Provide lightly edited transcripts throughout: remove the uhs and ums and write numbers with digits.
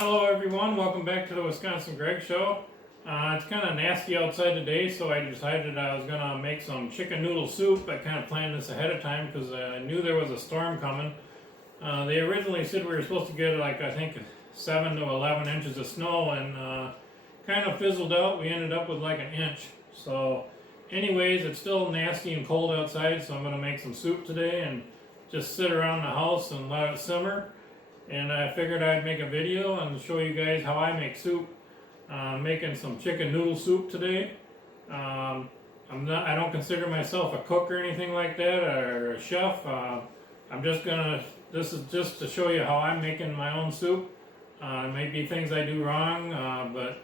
Hello everyone, welcome back to the Wisconsin Greg Show. It's kind of nasty outside today, so I decided I was going to make some chicken noodle soup. I kind of planned this ahead of time because I knew there was a storm coming. They originally said we were supposed to get like I think 7 to 11 inches of snow, and kind of fizzled out. We ended up with like an inch. So anyways, it's still nasty and cold outside, so I'm going to make some soup today and just sit around the house and let it simmer. And I figured I'd make a video and show you guys how I make soup. Making some chicken noodle soup today. I don't consider myself a cook or anything like that, or a chef. This is just to show you how I'm making my own soup. Maybe things I do wrong, but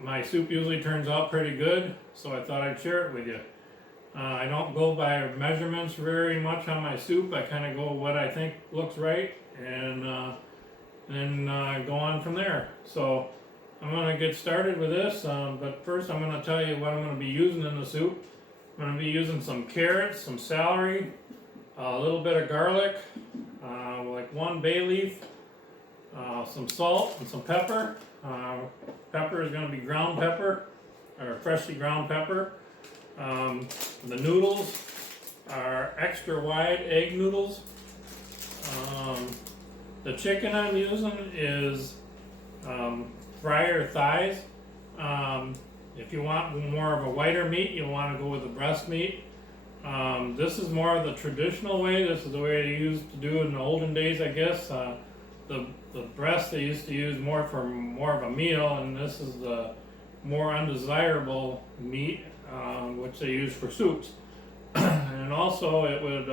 my soup usually turns out pretty good, so I thought I'd share it with you. I don't go by measurements very much on my soup. I kind of go what I think looks right, and then go on from there. So I'm going to get started with this, but first I'm going to tell you what I'm going to be using in the soup. I'm going to be using some carrots, some celery, a little bit of garlic, like 1 bay leaf, some salt and some pepper. Pepper is going to be ground pepper, or freshly ground pepper. The noodles are extra wide egg noodles. The chicken I'm using is fryer thighs. If you want more of a whiter meat, you'll want to go with the breast meat. This is more of the traditional way. This is the way they used to do in the olden days, I guess. The breast they used to use more for more of a meal, and this is the more undesirable meat, which they use for soups. And also it would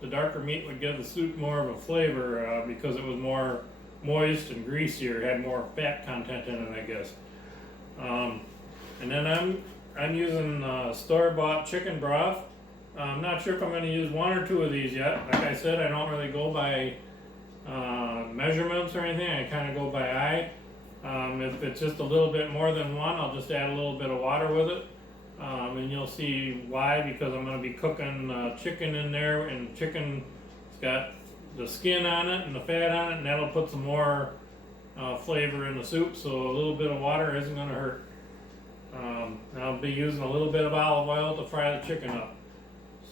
the darker meat would give the soup more of a flavor because it was more moist and greasier, had more fat content in it, I guess. And then I'm using store-bought chicken broth. I'm not sure if I'm going to use 1 or 2 of these yet. Like I said, I don't really go by measurements or anything. I kind of go by eye. If it's just a little bit more than 1, I'll just add a little bit of water with it. And you'll see why, because I'm going to be cooking chicken in there, and chicken's got the skin on it and the fat on it, and that'll put some more flavor in the soup, so a little bit of water isn't going to hurt. I'll be using a little bit of olive oil to fry the chicken up.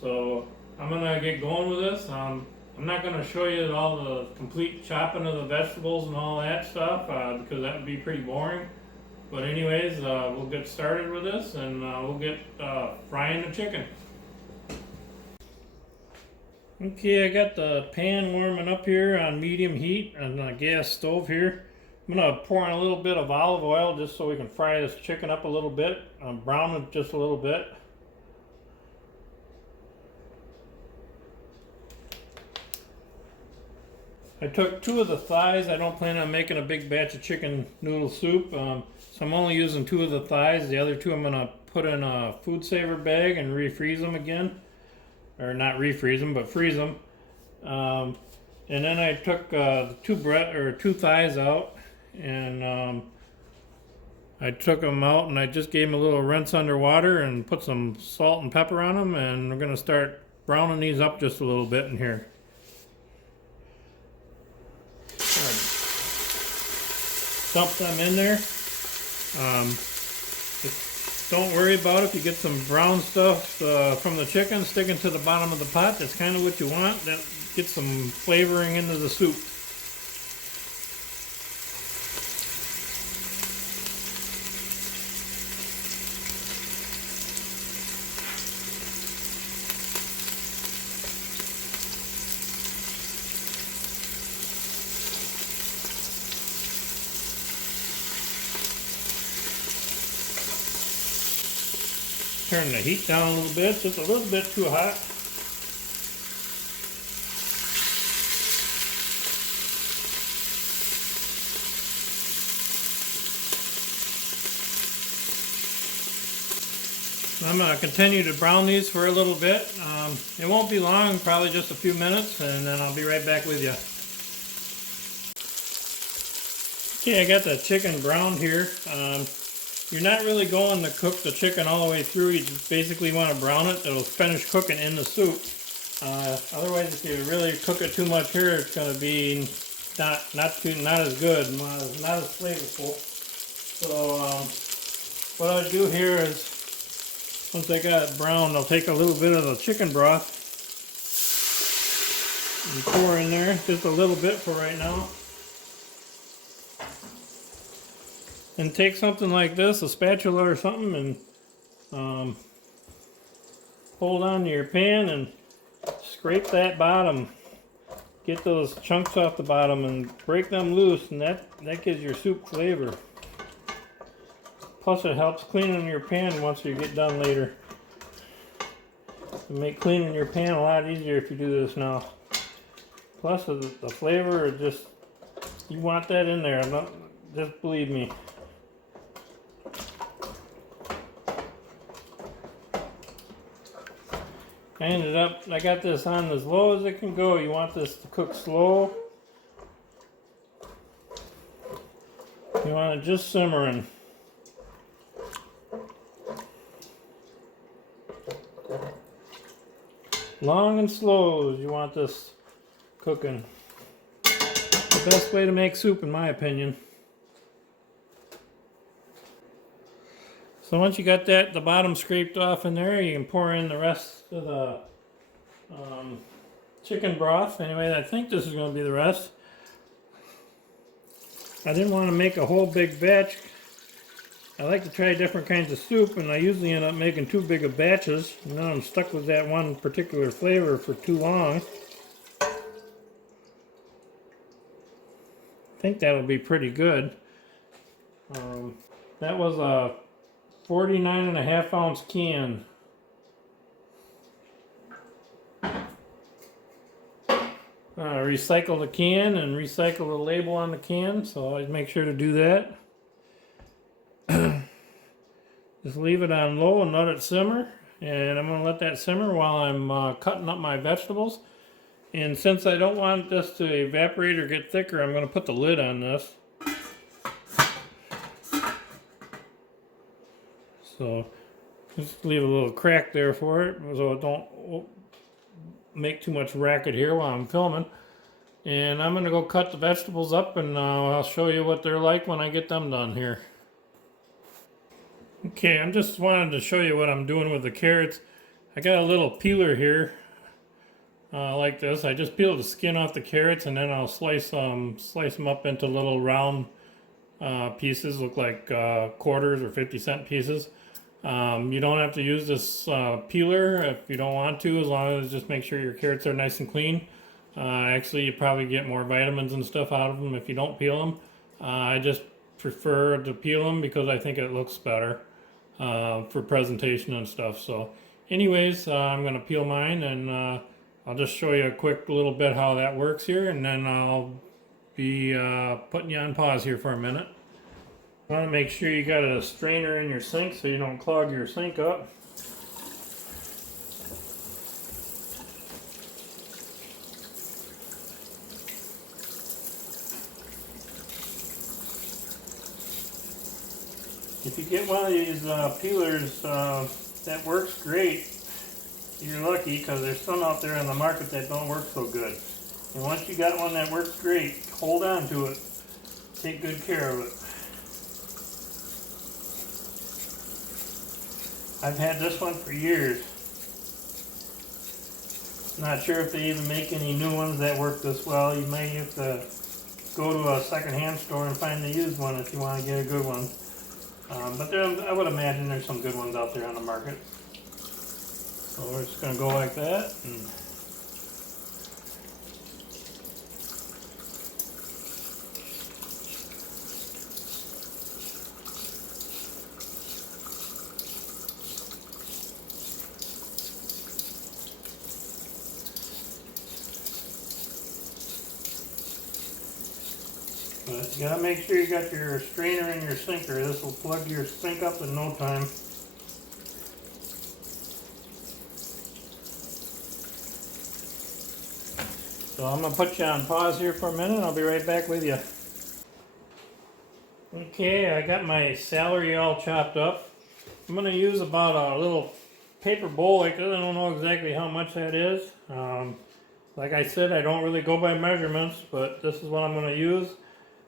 So I'm going to get going with this. I'm not going to show you all the complete chopping of the vegetables and all that stuff because that would be pretty boring. But anyways, we'll get started with this, and we'll get frying the chicken. Okay, I got the pan warming up here on medium heat on the gas stove here. I'm going to pour in a little bit of olive oil just so we can fry this chicken up a little bit, brown it just a little bit. I took 2 of the thighs. I don't plan on making a big batch of chicken noodle soup, so I'm only using 2 of the thighs. The other 2 I'm going to put in a food saver bag and refreeze them again. Or not refreeze them, but freeze them. And then I took 2 thighs out, and I took them out and I just gave them a little rinse under water and put some salt and pepper on them, and we're going to start browning these up just a little bit in here. Dump them in there. Don't worry about if you get some brown stuff from the chicken sticking to the bottom of the pot. That's kind of what you want. That gets some flavoring into the soup. Turn the heat down a little bit, just a little bit too hot. I'm going to continue to brown these for a little bit. It won't be long, probably just a few minutes, and then I'll be right back with you. Okay, I got the chicken browned here. You're not really going to cook the chicken all the way through. You just basically want to brown it. It'll finish cooking in the soup. Otherwise, if you really cook it too much here, it's going to be not as good, not as flavorful. So what I'll do here is, once I got it browned, I'll take a little bit of the chicken broth and pour in there, just a little bit for right now. And take something like this, a spatula or something, and hold on to your pan and scrape that bottom. Get those chunks off the bottom and break them loose, and that gives your soup flavor. Plus it helps cleaning your pan once you get done later. It'll make cleaning your pan a lot easier if you do this now. Plus the flavor, just, you want that in there, just believe me. I got this on as low as it can go. You want this to cook slow. You want it just simmering. Long and slow as you want this cooking. The best way to make soup, in my opinion. So once you got the bottom scraped off in there, you can pour in the rest of the chicken broth. Anyway, I think this is going to be the rest. I didn't want to make a whole big batch. I like to try different kinds of soup, and I usually end up making too big of batches, and then I'm stuck with that one particular flavor for too long. I think that'll be pretty good. That was a 49.5 ounce can. Recycle the can and recycle the label on the can, so always make sure to do that. Just leave it on low and let it simmer, and I'm going to let that simmer while I'm cutting up my vegetables. And since I don't want this to evaporate or get thicker, I'm going to put the lid on this. So just leave a little crack there for it so it don't make too much racket here while I'm filming. And I'm going to go cut the vegetables up, and I'll show you what they're like when I get them done here. Okay, I'm just wanted to show you what I'm doing with the carrots. I got a little peeler here like this. I just peel the skin off the carrots, and then I'll slice them up into little round pieces, look like quarters or 50-cent pieces. You don't have to use this peeler if you don't want to, as long as just make sure your carrots are nice and clean. Actually, you probably get more vitamins and stuff out of them if you don't peel them. I just prefer to peel them because I think it looks better for presentation and stuff. So anyways, I'm going to peel mine, and I'll just show you a quick little bit how that works here, and then I'll be putting you on pause here for a minute. You want to make sure you got a strainer in your sink so you don't clog your sink up. If you get one of these peelers that works great, you're lucky, because there's some out there on the market that don't work so good. And once you got one that works great, hold on to it. Take good care of it. I've had this one for years. Not sure if they even make any new ones that work this well. You may have to go to a second-hand store and find the used one if you want to get a good one. But I would imagine there's some good ones out there on the market. So we're just going to go like that. But you gotta make sure you got your strainer in your sink, or this will plug your sink up in no time. So I'm gonna put you on pause here for a minute. I'll be right back with you. Okay, I got my celery all chopped up. I'm gonna use about a little paper bowl like this. I don't know exactly how much that is. Like I said, I don't really go by measurements, but this is what I'm going to use.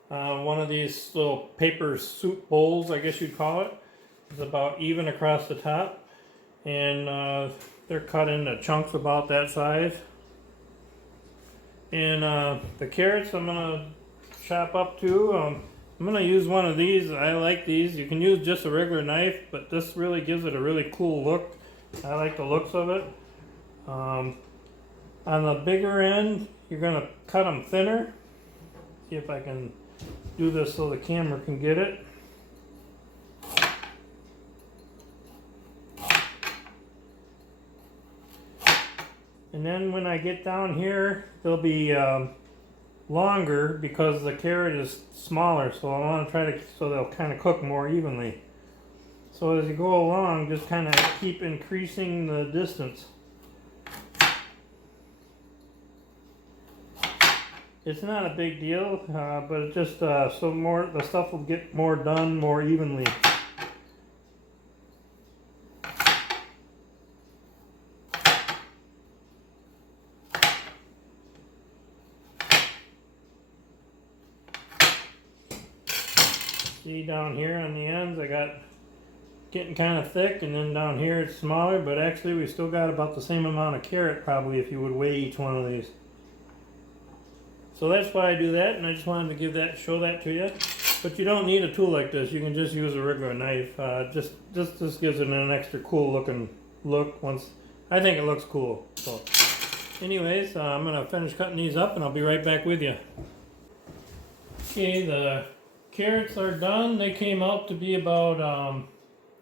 One of these little paper soup bowls, I guess you'd call it. It's about even across the top. And they're cut into chunks about that size. And the carrots I'm going to chop up too. I'm going to use one of these. I like these. You can use just a regular knife, but this really gives it a really cool look. I like the looks of it. On the bigger end, you're going to cut them thinner. See if I can do this so the camera can get it. And then when I get down here, they'll be longer because the carrot is smaller, so I want to try to, so they'll kind of cook more evenly. So as you go along, just kind of keep increasing the distance. It's not a big deal, but it just so more the stuff will get more done more evenly. See down here on the ends, I got getting kind of thick, and then down here it's smaller, but actually we still got about the same amount of carrot probably if you would weigh each one of these. So that's why I do that, and I just wanted to give that, show that to you. But you don't need a tool like this. You can just use a regular knife. Just gives it an extra cool looking look. I think it looks cool. So, anyways, I'm gonna finish cutting these up, and I'll be right back with you. Okay, the carrots are done. They came out to be about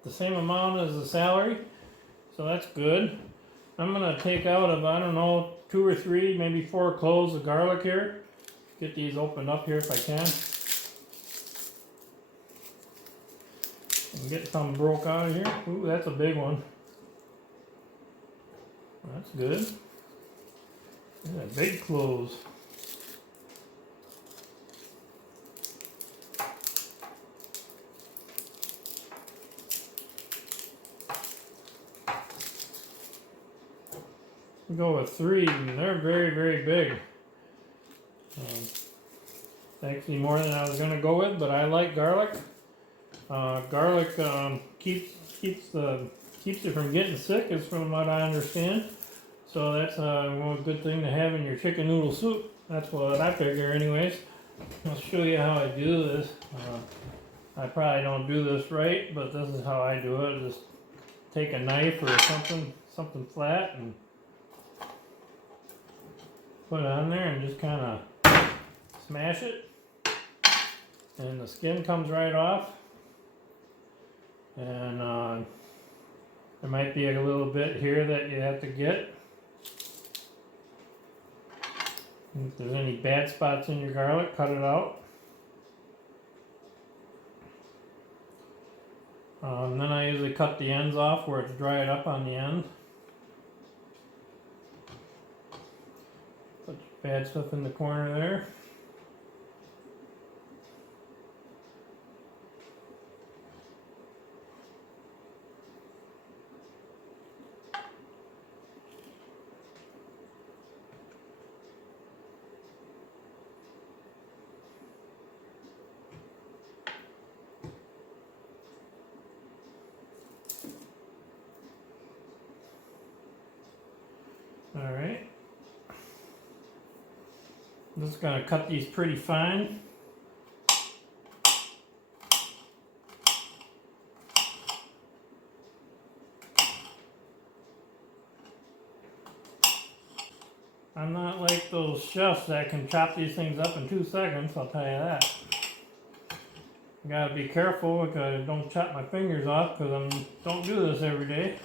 the same amount as the celery, so that's good. I'm gonna take out I don't know, 2 or 3, maybe 4 cloves of garlic here. Get these opened up here if I can. And get some broke out of here. Ooh, that's a big one. That's good. Yeah, big cloves. Go with 3, and they're very, very big. Actually more than I was going to go with, but I like garlic. Garlic keeps you from getting sick, is from what I understand. So that's one good thing to have in your chicken noodle soup. That's what I figure anyways. I'll show you how I do this. I probably don't do this right, but this is how I do it. Just take a knife or something flat and put it on there and just kind of smash it. And the skin comes right off. And there might be a little bit here that you have to get. If there's any bad spots in your garlic, cut it out. Then I usually cut the ends off where it's dried up on the end. Put bad stuff in the corner there. Alright. I'm just going to cut these pretty fine. I'm not like those chefs that can chop these things up in 2 seconds, I'll tell you that. You gotta be careful because I don't chop my fingers off because I don't do this every day.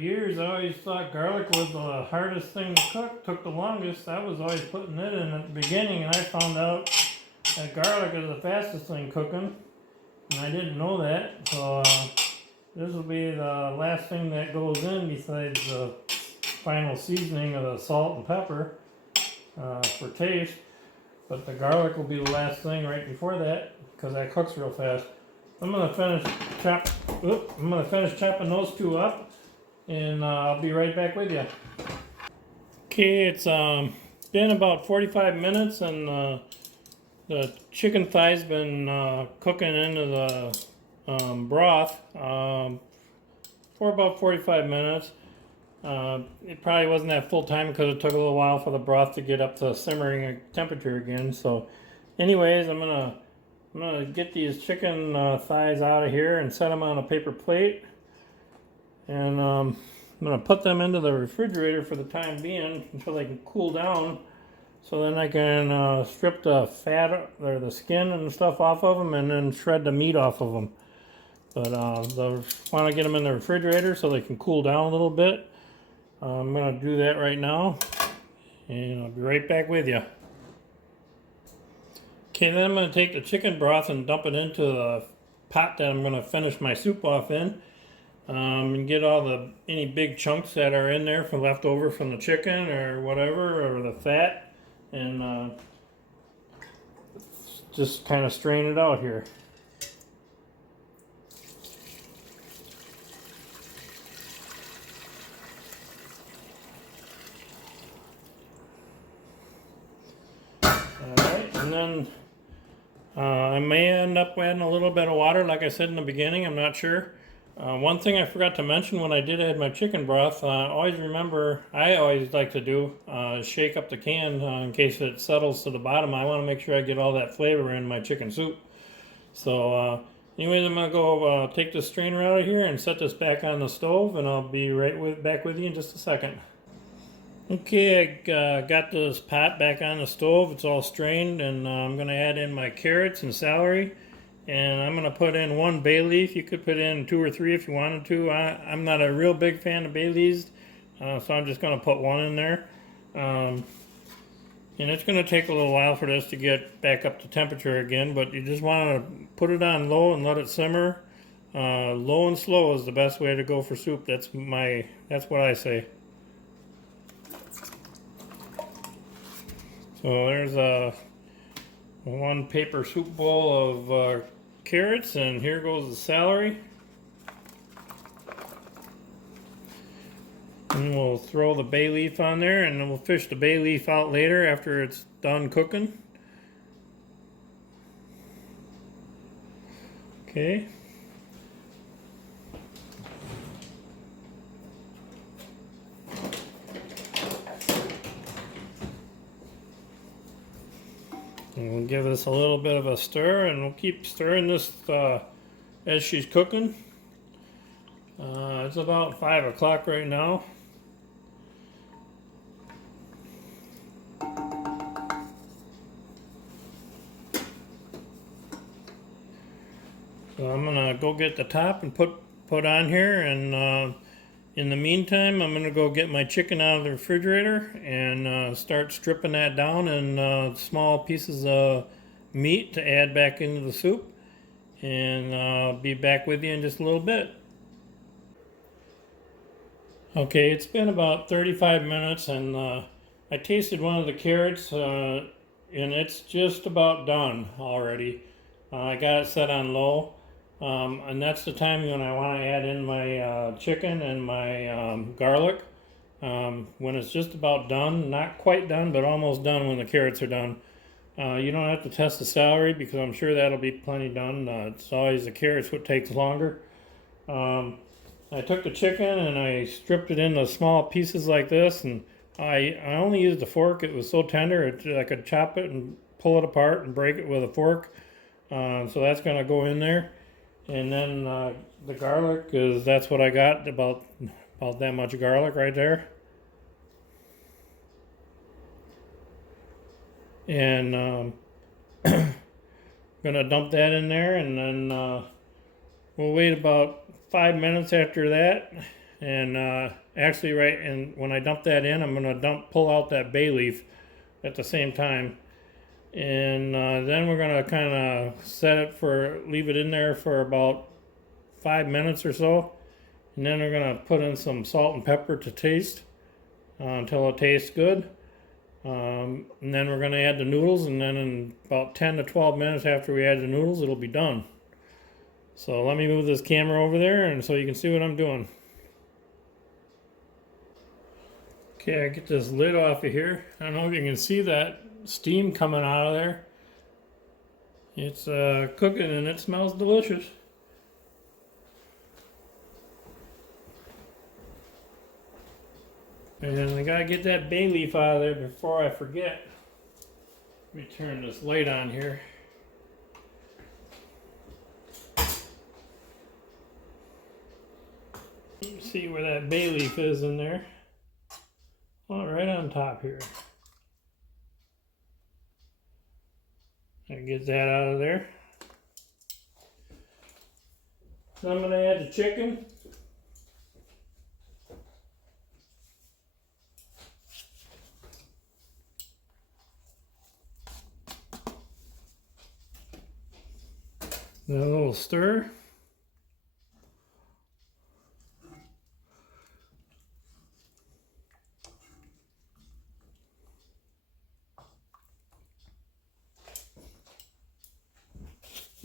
years, I always thought garlic was the hardest thing to cook, took the longest. I was always putting it in at the beginning, and I found out that garlic is the fastest thing cooking, and I didn't know that. So this will be the last thing that goes in besides the final seasoning of the salt and pepper for taste. But the garlic will be the last thing right before that, because that cooks real fast. I'm gonna finish chopping those two up, and I'll be right back with you. Okay, it's been about 45 minutes, and the chicken thigh's been cooking into the broth for about 45 minutes. It probably wasn't that full time because it took a little while for the broth to get up to simmering temperature again. So anyways, I'm gonna get these chicken thighs out of here and set them on a paper plate, and I'm gonna put them into the refrigerator for the time being until they can cool down, so then I can strip the fat or the skin and stuff off of them and then shred the meat off of them. But I want to get them in the refrigerator so they can cool down a little bit. I'm going to do that right now, and I'll be right back with you. Okay, then I'm going to take the chicken broth and dump it into the pot that I'm going to finish my soup off in, and get all any big chunks that are in there from left over from the chicken or whatever, or the fat, and just kind of strain it out here. Alright, and then I may end up adding a little bit of water, like I said in the beginning, I'm not sure. One thing I forgot to mention when I did add my chicken broth, I always like to do, shake up the can in case it settles to the bottom. I want to make sure I get all that flavor in my chicken soup. So anyways, I'm going to go take this strainer out of here and set this back on the stove, and I'll be back with you in just a second. Okay, I got this pot back on the stove. It's all strained, and I'm going to add in my carrots and celery, and I'm going to put in 1 bay leaf. You could put in 2 or 3 if you wanted to. I'm not a real big fan of bay leaves, so I'm just going to put 1 in there. And it's going to take a little while for this to get back up to temperature again, but you just want to put it on low and let it simmer. Low and slow is the best way to go for soup. That's what I say. So there's 1 paper soup bowl of carrots, and here goes the celery. And we'll throw the bay leaf on there, and then we'll fish the bay leaf out later after it's done cooking. Okay. And we'll give this a little bit of a stir, and we'll keep stirring this as she's cooking. It's about 5 o'clock right now. So I'm gonna go get the top and put on here, and in the meantime, I'm gonna go get my chicken out of the refrigerator and start stripping that down in small pieces of meat to add back into the soup, and I'll be back with you in just a little bit. Okay, it's been about 35 minutes, and I tasted one of the carrots, and it's just about done already. I got it set on low. And that's the time when I want to add in my chicken and my garlic. When it's just about done, not quite done, but almost done when the carrots are done. You don't have to test the celery because I'm sure that'll be plenty done. It's always the carrots what takes longer. I took the chicken and I stripped it into small pieces like this, and I only used a fork. It was so tender I could chop it and pull it apart and break it with a fork. So that's going to go in there. And then the garlic that's what I got, about that much garlic right there. And gonna dump that in there, and then we'll wait about 5 minutes after that, and actually and when I dump that in, I'm gonna pull out that bay leaf at the same time. And then we're gonna kind of leave it in there for about 5 minutes or so. And then we're gonna put in some salt and pepper to taste until it tastes good. And then we're gonna add the noodles, and then in about 10 to 12 minutes after we add the noodles, it'll be done. So let me move this camera over there and so you can see what I'm doing. Okay, I get this lid off of here. I don't know if you can see that steam coming out of there. It's cooking and it smells delicious. And I gotta get that bay leaf out of there before I forget. Let me turn this light on here. Let's see where that bay leaf is in there. Oh, right on top here. I get that out of there. So I'm gonna add the chicken. A little stir.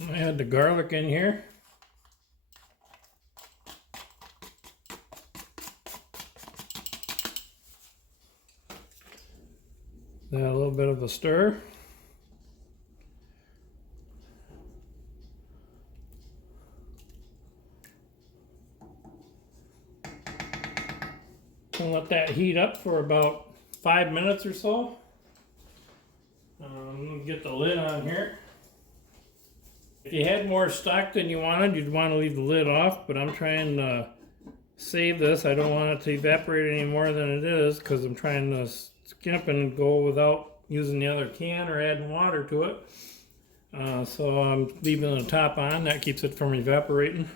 I add the garlic in here. Then a little bit of a stir. And let that heat up for about 5 minutes or so. Get the lid on here. If you had more stock than you wanted, you'd want to leave the lid off, but I'm trying to save this. I don't want it to evaporate any more than it is because I'm trying to skimp and go without using the other can or adding water to it. So I'm leaving the top on. That keeps it from evaporating.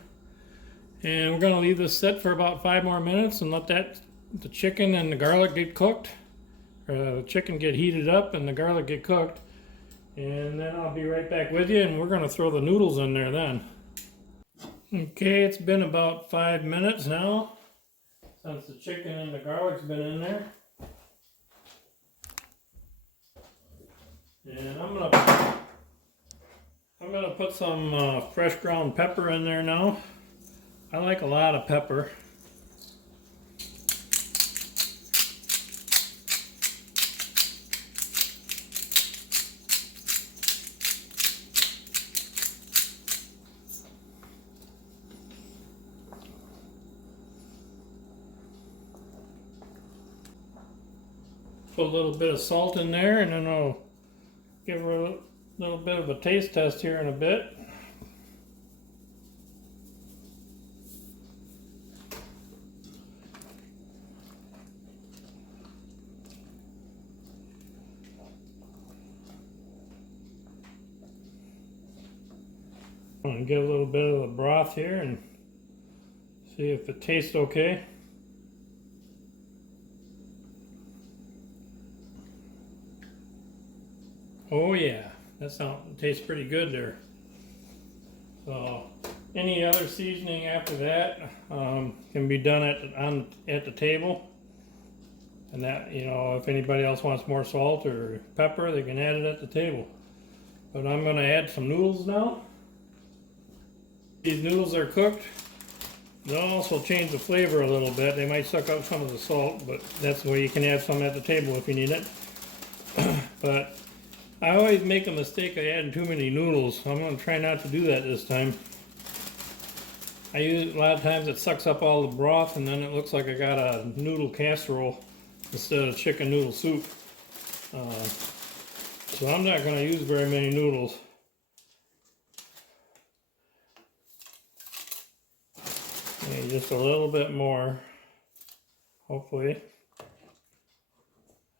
And we're going to leave this set for about 5 more minutes and let the chicken and the garlic get cooked. The chicken get heated up and the garlic get cooked. And then I'll be right back with you, and we're going to throw the noodles in there then. Okay, it's been about 5 minutes now since the chicken and the garlic's been in there. And I'm gonna put some fresh ground pepper in there now. I like a lot of pepper. Put a little bit of salt in there, and then I'll give her a little bit of a taste test here in a bit. I'm going to get a little bit of the broth here and see if it tastes okay. Oh yeah, tastes pretty good there. So any other seasoning after that can be done at the table. And that, you know, if anybody else wants more salt or pepper, they can add it at the table. But I'm going to add some noodles now. These noodles are cooked. They'll also change the flavor a little bit. They might suck up some of the salt, but that's the way you can add some at the table if you need it. But I always make a mistake of adding too many noodles, so I'm going to try not to do that this time. A lot of times it sucks up all the broth, and then it looks like I got a noodle casserole instead of chicken noodle soup. So I'm not going to use very many noodles. Maybe just a little bit more, hopefully.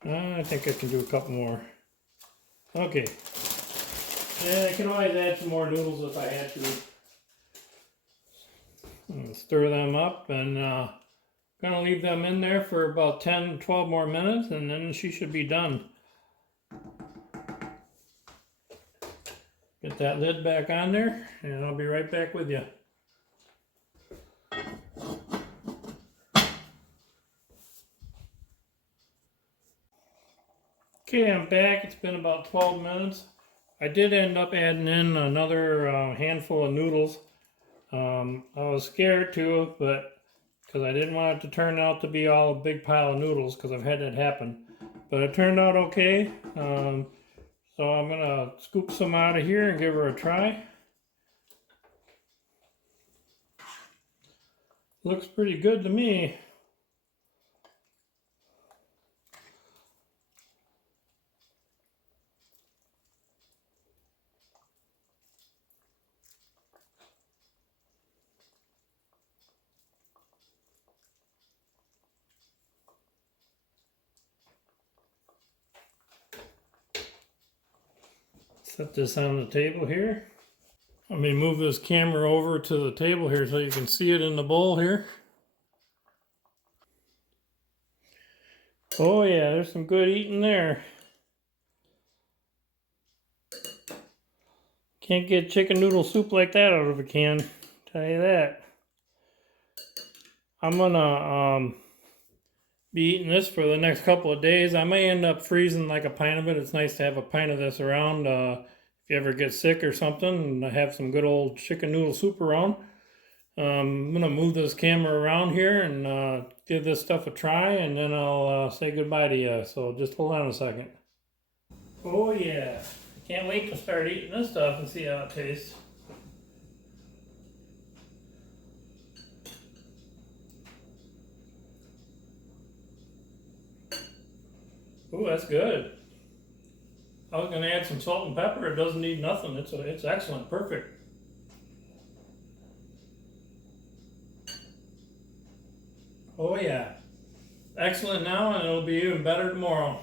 I think I can do a couple more. Okay. And I can always add some more noodles if I had to. Stir them up, and Gonna leave them in there for about 10-12 more minutes, and then she should be done. Get that lid back on there, and I'll be right back with you. Okay, I'm back. It's been about 12 minutes. I did end up adding in another handful of noodles. I was scared to, but because I didn't want it to turn out to be all a big pile of noodles, because I've had that happen. But it turned out okay. So I'm gonna scoop some out of here and give her a try. Looks pretty good to me. Set this on the table here. Let me move this camera over to the table here so you can see it in the bowl here. Oh yeah, there's some good eating there. Can't get chicken noodle soup like that out of a can, tell you that. I'm gonna be eating this for the next couple of days. I may end up freezing like a pint of it. It's nice to have a pint of this around if you ever get sick or something, and have some good old chicken noodle soup around. I'm gonna move this camera around here and give this stuff a try, and then I'll say goodbye to you. So just hold on a second. Oh yeah, can't wait to start eating this stuff and see how it tastes. Ooh, that's good. I was gonna add some salt and pepper. It doesn't need nothing. It's excellent, perfect. Oh yeah, excellent now, and it'll be even better tomorrow.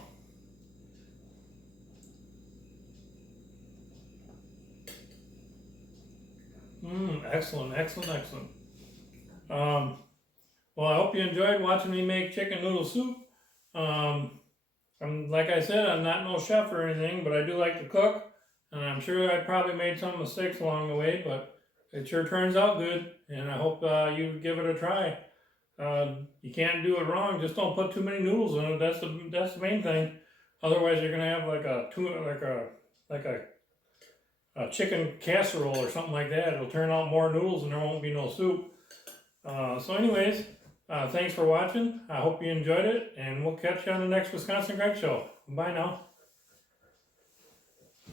Excellent, excellent, excellent. Well, I hope you enjoyed watching me make chicken noodle soup. Like I said, I'm not no chef or anything, but I do like to cook, and I'm sure I probably made some mistakes along the way, but it sure turns out good, and I hope you give it a try. You can't do it wrong. Just don't put too many noodles in it. That's the main thing. Otherwise, you're gonna have like a chicken casserole or something like that. It'll turn out more noodles, and there won't be no soup. So anyways, thanks for watching. I hope you enjoyed it, and we'll catch you on the next Wisconsin Greg Show. Bye now.